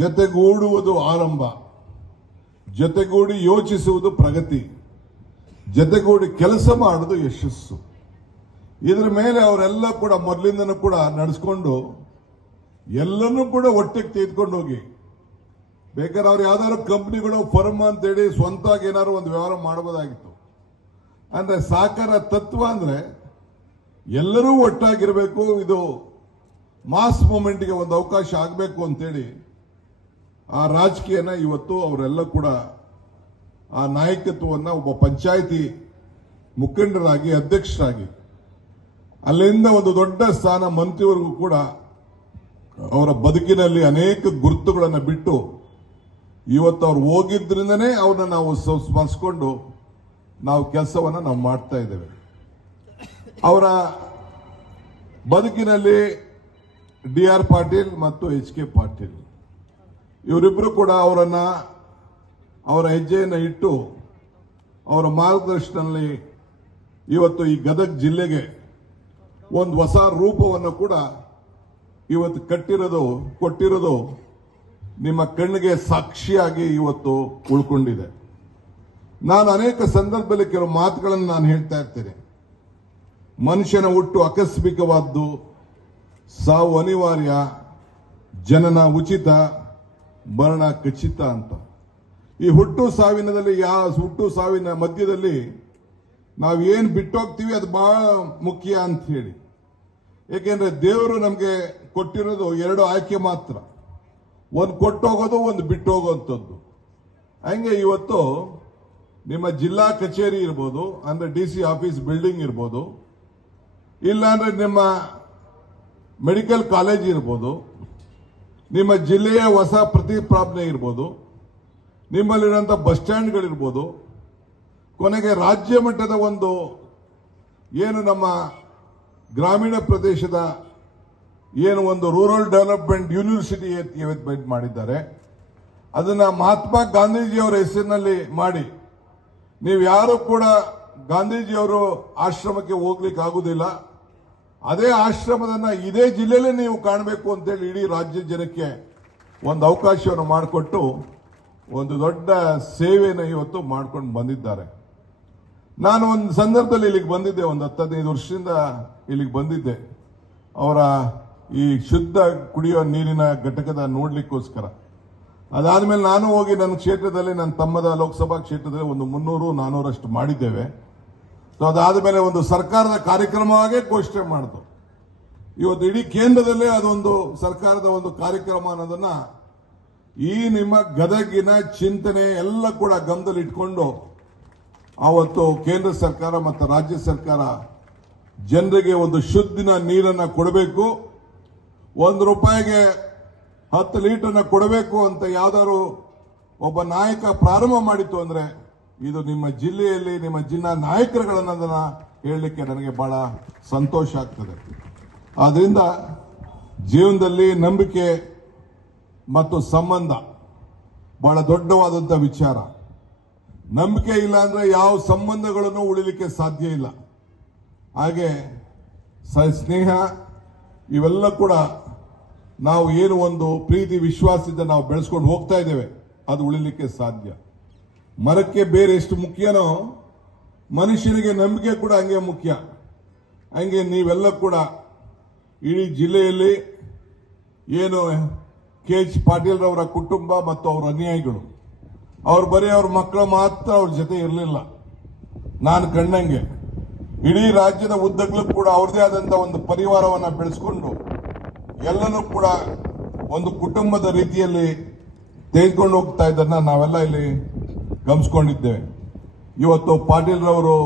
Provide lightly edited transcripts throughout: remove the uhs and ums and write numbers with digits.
ಜತೆಗೂಡುವುದು ಆರಂಭ, ಜತೆಗೂಡಿ ಯೋಚಿಸುವುದು ಪ್ರಗತಿ, ಜತೆಗೂಡಿ ಕೆಲಸ ಮಾಡುವುದು ಯಶಸ್ಸು. ಇದರ ಮೇಲೆ ಅವರೆಲ್ಲ ಕೂಡ ಮೊದಲಿಂದನೂ ಕೂಡ ನಡೆಸ್ಕೊಂಡು ಎಲ್ಲನೂ ಕೂಡ ಒಟ್ಟಿಗೆ ತೆಗೆದುಕೊಂಡು ಹೋಗಿ, ಬೇಕಾದ್ರೆ ಅವ್ರು ಯಾವ್ದಾದ್ರು ಕಂಪ್ನಿಗಳು ಫರ್ಮ್ ಅಂತೇಳಿ ಸ್ವಂತವಾಗಿ ಏನಾದ್ರು ಒಂದು ವ್ಯವಹಾರ ಮಾಡಬಹುದಾಗಿತ್ತು. ಅಂದ್ರೆ ಸಹಕಾರ ತತ್ವ ಅಂದ್ರೆ ಎಲ್ಲರೂ ಒಟ್ಟಾಗಿರ್ಬೇಕು, ಇದು ಮಾಸ್ ಮೂಮೆಂಟ್ಗೆ ಒಂದು ಅವಕಾಶ ಆಗಬೇಕು ಅಂತೇಳಿ ಆ ರಾಜಕೀಯನ ಇವತ್ತು ಅವರೆಲ್ಲ ಕೂಡ ಆ ನಾಯಕತ್ವವನ್ನು ಒಬ್ಬ ಪಂಚಾಯಿತಿ ಮುಖಂಡರಾಗಿ ಅಧ್ಯಕ್ಷರಾಗಿ ಅಲ್ಲಿಂದ ಒಂದು ದೊಡ್ಡ ಸ್ಥಾನ ಮಂತ್ರಿವರೆಗೂ ಕೂಡ ಅವರ ಬದುಕಿನಲ್ಲಿ ಅನೇಕ ಗುರುತುಗಳನ್ನು ಬಿಟ್ಟು ಇವತ್ತು ಅವ್ರು ಹೋಗಿದ್ರಿಂದನೇ ಅವ್ರನ್ನ ನಾವು ಸ್ಮರಿಸಿಕೊಂಡು ನಾವು ಕೆಲಸವನ್ನು ನಾವು ಮಾಡ್ತಾ ಇದ್ದೇವೆ. ಅವರ ಬದುಕಿನಲ್ಲಿ ಡಿ.ಆರ್. ಪಾಟೀಲ್ ಮತ್ತು ಎಚ್.ಕೆ. ಪಾಟೀಲ್ ಇವರಿಬ್ಬರು ಕೂಡ ಅವರ ಹೆಜ್ಜೆಯನ್ನು ಇಟ್ಟು ಅವರ ಮಾರ್ಗದರ್ಶನದಲ್ಲಿ ಇವತ್ತು ಈ ಗದಗ ಜಿಲ್ಲೆಗೆ ಒಂದು ಹೊಸ ರೂಪವನ್ನು ಕೂಡ ಇವತ್ತು ಕೊಟ್ಟಿರೋದು ನಿಮ್ಮ ಕಣ್ಣಿಗೆ ಸಾಕ್ಷಿಯಾಗಿ ಇವತ್ತು ಉಳ್ಕೊಂಡಿದೆ. ನಾನು ಅನೇಕ ಸಂದರ್ಭದಲ್ಲಿ ಕೆಲವು ಮಾತುಗಳನ್ನು ನಾನು ಹೇಳ್ತಾ ಇರ್ತೇನೆ. ಮನುಷ್ಯನ ಹುಟ್ಟು ಆಕಸ್ಮಿಕವಾದ್ದು, ಸಾವು ಅನಿವಾರ್ಯ, ಜನನ ಉಚಿತ, ಮರಣ ಖಚಿತ ಅಂತ. ಈ ಹುಟ್ಟು ಸಾವಿನ ಮಧ್ಯದಲ್ಲಿ ನಾವೇನು ಬಿಟ್ಟೋಗ್ತೀವಿ ಅದು ಬಹಳ ಮುಖ್ಯ ಅಂತ ಹೇಳಿ. ಏಕೆಂದ್ರೆ ದೇವರು ನಮಗೆ ಕೊಟ್ಟಿರೋದು ಎರಡು ಆಯ್ಕೆ ಮಾತ್ರ, ಒಂದು ಕೊಟ್ಟೋಗೋದು, ಒಂದು ಬಿಟ್ಟು ಹೋಗೋಂಥದ್ದು. ಹಂಗೆ ಇವತ್ತು ನಿಮ್ಮ ಜಿಲ್ಲಾ ಕಚೇರಿ ಇರ್ಬೋದು, ಅಂದ್ರೆ DC ಆಫೀಸ್ ಬಿಲ್ಡಿಂಗ್ ಇರ್ಬೋದು, ಇಲ್ಲಾಂದ್ರೆ ನಿಮ್ಮ ಮೆಡಿಕಲ್ ಕಾಲೇಜ್ ಇರ್ಬೋದು, ನಿಮ್ಮ ಜಿಲ್ಲೆಯ ಹೊಸ ಪ್ರತಿಪಾದನೆ ಇರ್ಬೋದು, ನಿಮ್ಮಲ್ಲಿರುವಂಥ ಬಸ್ ಸ್ಟ್ಯಾಂಡ್ಗಳಿರ್ಬೋದು, ಕೊನೆಗೆ ರಾಜ್ಯ ಮಟ್ಟದ ಏನು ನಮ್ಮ ಗ್ರಾಮೀಣ ಪ್ರದೇಶದ ಒಂದು ರೂರಲ್ ಡೆವಲಪ್ಮೆಂಟ್ ಯೂನಿವರ್ಸಿಟಿ ಮಾಡಿದ್ದಾರೆ, ಅದನ್ನ ಮಹಾತ್ಮ ಗಾಂಧೀಜಿಯವರ ಹೆಸರಿನಲ್ಲಿ ಮಾಡಿ ನೀವು ಯಾರು ಕೂಡ ಗಾಂಧೀಜಿಯವರು ಆಶ್ರಮಕ್ಕೆ ಹೋಗ್ಲಿಕ್ಕೆ ಆಗುದಿಲ್ಲ, ಅದೇ ಆಶ್ರಮದನ್ನ ಇದೇ ಜಿಲ್ಲೆಯಲ್ಲೇ ನೀವು ಕಾಣಬೇಕು ಅಂತೇಳಿ ಇಡೀ ರಾಜ್ಯ ಜನಕ್ಕೆ ಒಂದು ಅವಕಾಶವನ್ನು ಮಾಡಿಕೊಟ್ಟು ಒಂದು ದೊಡ್ಡ ಸೇವೆಯನ್ನು ಇವತ್ತು ಮಾಡ್ಕೊಂಡು ಬಂದಿದ್ದಾರೆ. ನಾನು ಒಂದು ಸಂದರ್ಭದಲ್ಲಿ ಇಲ್ಲಿಗೆ ಬಂದಿದ್ದೆ, ಒಂದು 10-15 ವರ್ಷದಿಂದ ಇಲ್ಲಿಗೆ ಬಂದಿದ್ದೆ, ಅವರ ಈ ಶುದ್ಧ ಕುಡಿಯುವ ನೀರಿನ ಘಟಕದ ನೋಡ್ಲಿಕ್ಕೋಸ್ಕರ. ಅದಾದ್ಮೇಲೆ ನಾನು ಹೋಗಿ ನನ್ನ ಕ್ಷೇತ್ರದಲ್ಲಿ, ನನ್ನ ತಮ್ಮದ ಲೋಕಸಭಾ ಕ್ಷೇತ್ರದಲ್ಲಿ ಒಂದು 300-400 ಮಾಡಿದ್ದೇವೆ. ಸೊ ಅದಾದ್ಮೇಲೆ ಒಂದು ಸರ್ಕಾರದ ಕಾರ್ಯಕ್ರಮವಾಗೇ ಘೋಷಣೆ ಮಾಡಿತು. ಇವತ್ತು ಇಡೀ ಕೇಂದ್ರದಲ್ಲೇ ಅದೊಂದು ಸರ್ಕಾರದ ಒಂದು ಕಾರ್ಯಕ್ರಮ ಅನ್ನೋದನ್ನ ಈ ನಿಮ್ಮ ಗದಗಿನ ಚಿಂತನೆ ಎಲ್ಲ ಕೂಡ ಗಮನದಲ್ಲಿ ಇಟ್ಕೊಂಡು ಅವತ್ತು ಕೇಂದ್ರ ಸರ್ಕಾರ ಮತ್ತು ರಾಜ್ಯ ಸರ್ಕಾರ ಜನರಿಗೆ ಒಂದು ಶುದ್ಧಿನ ನೀರನ್ನ ಕೊಡಬೇಕು, ₹1 10 ಲೀಟರ್ನ ಕೊಡಬೇಕು ಅಂತ ಯಾವ್ದಾದ್ರು ಒಬ್ಬ ನಾಯಕ ಪ್ರಾರಂಭ ಮಾಡಿತ್ತು ಅಂದ್ರೆ ಇದು ನಿಮ್ಮ ಜಿಲ್ಲೆಯಲ್ಲಿ ನಿಮ್ಮ ಜಿಲ್ಲಾ ನಾಯಕರುಗಳನ್ನೋದನ್ನ ಹೇಳಲಿಕ್ಕೆ ನನಗೆ ಬಹಳ ಸಂತೋಷ ಆಗ್ತದೆ. ಆದ್ರಿಂದ ಜೀವನದಲ್ಲಿ ನಂಬಿಕೆ ಮತ್ತು ಸಂಬಂಧ ಬಹಳ ದೊಡ್ಡವಾದಂಥ ವಿಚಾರ. ನಂಬಿಕೆ ಇಲ್ಲ ಅಂದ್ರೆ ಯಾವ ಸಂಬಂಧಗಳನ್ನು ಉಳಿಲಿಕ್ಕೆ ಸಾಧ್ಯ ಇಲ್ಲ. ಹಾಗೆ ಸ್ನೇಹ ಇವೆಲ್ಲ ಕೂಡ ನಾವು ಏನು ಒಂದು ಪ್ರೀತಿ ವಿಶ್ವಾಸದಿಂದ ನಾವು ಬೆಳೆಸ್ಕೊಂಡು ಹೋಗ್ತಾ ಇದ್ದೇವೆ, ಅದು ಉಳಿಲಿಕ್ಕೆ ಸಾಧ್ಯ. ಮರಕ್ಕೆ ಬೇರೆ ಎಷ್ಟು ಮುಖ್ಯನೋ ಮನುಷ್ಯನಿಗೆ ನಂಬಿಕೆ ಕೂಡ ಹಂಗೆ ಮುಖ್ಯ. ಹಂಗೆ ನೀವೆಲ್ಲ ಕೂಡ ಇಡೀ ಜಿಲ್ಲೆಯಲ್ಲಿ ಏನು KH ಪಾಟೀಲ್ ರವರ ಕುಟುಂಬ ಮತ್ತು ಅವರ ಅನುಯಾಯಿಗಳು, ಅವ್ರು ಬರೀ ಅವ್ರ ಮಕ್ಕಳು ಮಾತ್ರ ಅವ್ರ ಜೊತೆ ಇರಲಿಲ್ಲ. ನಾನು ಕಂಡಂಗೆ ಇಡೀ ರಾಜ್ಯದ ಉದ್ದಗಲೂ ಕೂಡ ಅವ್ರದೇ ಆದಂತ ಒಂದು ಪರಿವಾರವನ್ನ ಬೆಳೆಸ್ಕೊಂಡು ಎಲ್ಲನೂ ಕೂಡ ಒಂದು ಕುಟುಂಬದ ರೀತಿಯಲ್ಲಿ ತೆಗೆದುಕೊಂಡು ಹೋಗ್ತಾ ಇದ್ದನ್ನ ನಾವೆಲ್ಲ ಇಲ್ಲಿ ಗಮನಿಸಿಕೊಂಡಿದ್ದೇವೆ. ಇವತ್ತು ಪಾಟೀಲ್ ರವರು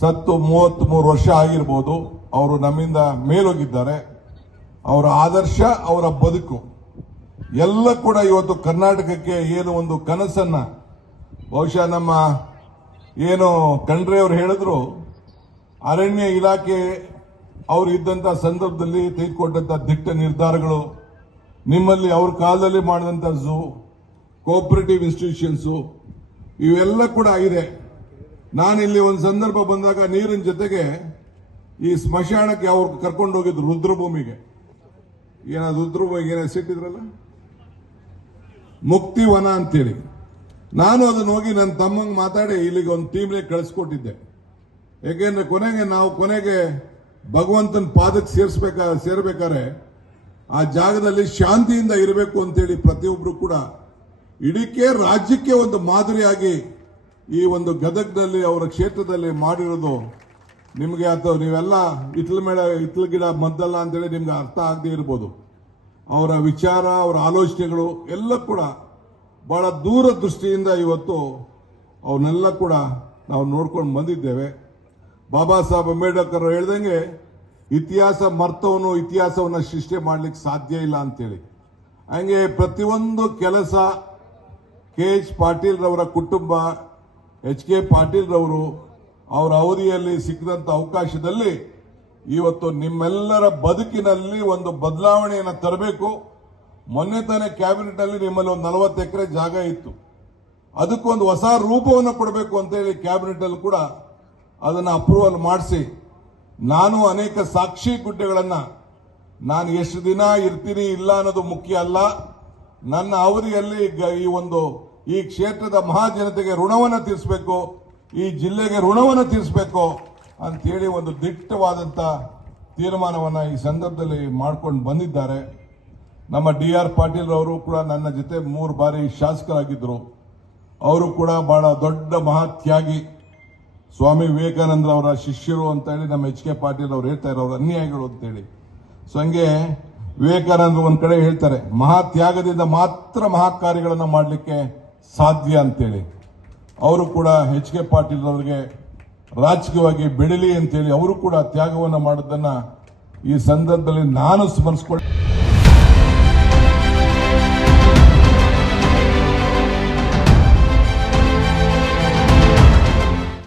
ಸತ್ತು 33 ವರ್ಷ ಆಗಿರ್ಬೋದು, ಅವರು ನಮ್ಮಿಂದ ಮೇಲೋಗಿದ್ದಾರೆ. ಅವರ ಆದರ್ಶ, ಅವರ ಬದುಕು ಎಲ್ಲ ಕೂಡ ಇವತ್ತು ಕರ್ನಾಟಕಕ್ಕೆ ಏನು ಒಂದು ಕನಸನ್ನ, ಬಹುಶಃ ನಮ್ಮ ಏನು ಖಂಡ್ರೆ ಅವರು ಹೇಳಿದ್ರು, ಅರಣ್ಯ ಇಲಾಖೆ ಅವರು ಇದ್ದಂತ ಸಂದರ್ಭದಲ್ಲಿ ತೆಗೆದುಕೊಂಡಂತ ದಿಟ್ಟ ನಿರ್ಧಾರಗಳು, ನಿಮ್ಮಲ್ಲಿ ಅವ್ರ ಕಾಲದಲ್ಲಿ ಮಾಡಿದಂತ ಝೂ, ಕೋಆಪರೇಟಿವ್ ಇನ್ಸ್ಟಿಟ್ಯೂಷನ್ಸ್ ಇವೆಲ್ಲ ಕೂಡ ಇದೆ. ನಾನಿಲ್ಲಿ ಒಂದು ಸಂದರ್ಭ ಬಂದಾಗ ನೀರಿನ ಜೊತೆಗೆ ಈ ಸ್ಮಶಾನಕ್ಕೆ ಅವ್ರು ಕರ್ಕೊಂಡು ಹೋಗಿದ್ರು ರುದ್ರಭೂಮಿಗೆ. ರುದ್ರಭೂಮಿಗೆ ಸಿಟ್ಟಿದ್ರಲ್ಲ, ಮುಕ್ತಿವನ ಅಂತೇಳಿ. ನಾನು ಅದನ್ನ ಹೋಗಿ ನನ್ನ ತಮ್ಮಂಗೆ ಮಾತಾಡಿ ಇಲ್ಲಿಗೆ ಒಂದು ಟೀಮ್ಗೆ ಕಳಿಸ್ಕೊಟ್ಟಿದ್ದೆ. ಯಾಕೆಂದ್ರೆ ಕೊನೆಗೆ ಭಗವಂತನ ಪಾದಕ್ಕೆ ಸೇರ್ಬೇಕಾದ್ರೆ ಆ ಜಾಗದಲ್ಲಿ ಶಾಂತಿಯಿಂದ ಇರಬೇಕು ಅಂತೇಳಿ ಪ್ರತಿಯೊಬ್ರು ಕೂಡ ಇಡೀ ರಾಜ್ಯಕ್ಕೆ ಒಂದು ಮಾದರಿಯಾಗಿ ಈ ಒಂದು ಗದಗದಲ್ಲಿ ಅವರ ಕ್ಷೇತ್ರದಲ್ಲಿ ಮಾಡಿರೋದು ನಿಮಗೆ ಅಥವಾ ನೀವೆಲ್ಲ ಹಿತ್ತಲ ಗಿಡ ಮದ್ದಲ್ಲ ಅಂತೇಳಿ ನಿಮ್ಗೆ ಅರ್ಥ ಆಗದೆ ಇರ್ಬೋದು. ಅವರ ವಿಚಾರ, ಅವರ ಆಲೋಚನೆಗಳು ಎಲ್ಲ ಕೂಡ ಬಹಳ ದೂರದೃಷ್ಟಿಯಿಂದ ಇವತ್ತು ಅವನ್ನೆಲ್ಲ ಕೂಡ ನಾವು ನೋಡ್ಕೊಂಡು ಬಂದಿದ್ದೇವೆ. ಬಾಬಾ ಸಾಹೇಬ್ ಅಂಬೇಡ್ಕರ್ ಹೇಳ್ದಂಗೆ ಇತಿಹಾಸ ಮರ್ತವನು ಇತಿಹಾಸವನ್ನು ಸೃಷ್ಟಿ ಮಾಡ್ಲಿಕ್ಕೆ ಸಾಧ್ಯ ಇಲ್ಲ ಅಂತೇಳಿ. ಹಂಗೆ ಪ್ರತಿಯೊಂದು ಕೆಲಸ KH ಪಾಟೀಲ್ ರವರ ಕುಟುಂಬ, HK ಪಾಟೀಲ್ ರವರು ಅವರ ಅವಧಿಯಲ್ಲಿ ಸಿಕ್ಕಿದಂತ ಅವಕಾಶದಲ್ಲಿ ಇವತ್ತು ನಿಮ್ಮೆಲ್ಲರ ಬದುಕಿನಲ್ಲಿ ಒಂದು ಬದಲಾವಣೆಯನ್ನು ತರಬೇಕು. ಮೊನ್ನೆ ತಾನೇ ಕ್ಯಾಬಿನೆಟ್ ಅಲ್ಲಿ ನಿಮ್ಮಲ್ಲಿ ಒಂದು 40 ಎಕರೆ ಜಾಗ ಇತ್ತು, ಅದಕ್ಕೊಂದು ಹೊಸ ರೂಪವನ್ನು ಕೊಡಬೇಕು ಅಂತ ಹೇಳಿ ಕ್ಯಾಬಿನೆಟ್ ಅಲ್ಲಿ ಕೂಡ ಅದನ್ನು ಅಪ್ರೂವಲ್ ಮಾಡಿಸಿ, ನಾನು ಅನೇಕ ಸಾಕ್ಷಿ ಗುಡ್ಡೆಗಳನ್ನ ನಾನು ಎಷ್ಟು ದಿನ ಇರ್ತೀನಿ ಇಲ್ಲ ಅನ್ನೋದು ಮುಖ್ಯ ಅಲ್ಲ, ನನ್ನ ಅವಧಿಯಲ್ಲಿ ಈ ಕ್ಷೇತ್ರದ ಮಹಾಜನತೆಗೆ ಋಣವನ್ನು ತೀರಿಸಬೇಕು, ಈ ಜಿಲ್ಲೆಗೆ ಋಣವನ್ನು ತೀರಿಸಬೇಕು ಅಂತ ಹೇಳಿ ಒಂದು ದಿಟ್ಟವಾದಂತ ತೀರ್ಮಾನವನ್ನ ಈ ಸಂದರ್ಭದಲ್ಲಿ ಮಾಡ್ಕೊಂಡು ಬಂದಿದ್ದಾರೆ. ನಮ್ಮ DR ಪಾಟೀಲ್ ಅವರು ಕೂಡ ನನ್ನ ಜೊತೆ 3 ಬಾರಿ ಶಾಸಕರಾಗಿದ್ದರು. ಅವರು ಕೂಡ ಬಹಳ ದೊಡ್ಡ ಮಹಾತ್ಯಾಗಿ, ಸ್ವಾಮಿ ವಿವೇಕಾನಂದ ಅವರ ಶಿಷ್ಯರು ಅಂತ ಹೇಳಿ ನಮ್ಮ HK ಪಾಟೀಲ್ ಅವರು ಹೇಳ್ತಾರೆ, ಅವರು ಅನ್ಯಾಯಿಗಳು ಅಂತೇಳಿ. ಸೊ ಹಂಗೆ ವಿವೇಕಾನಂದ ಒಂದ್ ಕಡೆ ಹೇಳ್ತಾರೆ, ಮಹಾತ್ಯಾಗದಿಂದ ಮಾತ್ರ ಮಹಾಕಾರ್ಯಗಳನ್ನು ಮಾಡಲಿಕ್ಕೆ ಸಾಧ್ಯ ಅಂತೇಳಿ. ಅವರು ಕೂಡ HK ಪಾಟೀಲ್ ಅವರಿಗೆ ರಾಜಕೀಯವಾಗಿ ಬೆಳಲಿ ಅಂತೇಳಿ ಅವರು ಕೂಡ ತ್ಯಾಗವನ್ನು ಮಾಡೋದನ್ನ ಈ ಸಂದರ್ಭದಲ್ಲಿ ನಾನು ಸ್ಮರಿಸಿಕೊಳ್ಳಿ.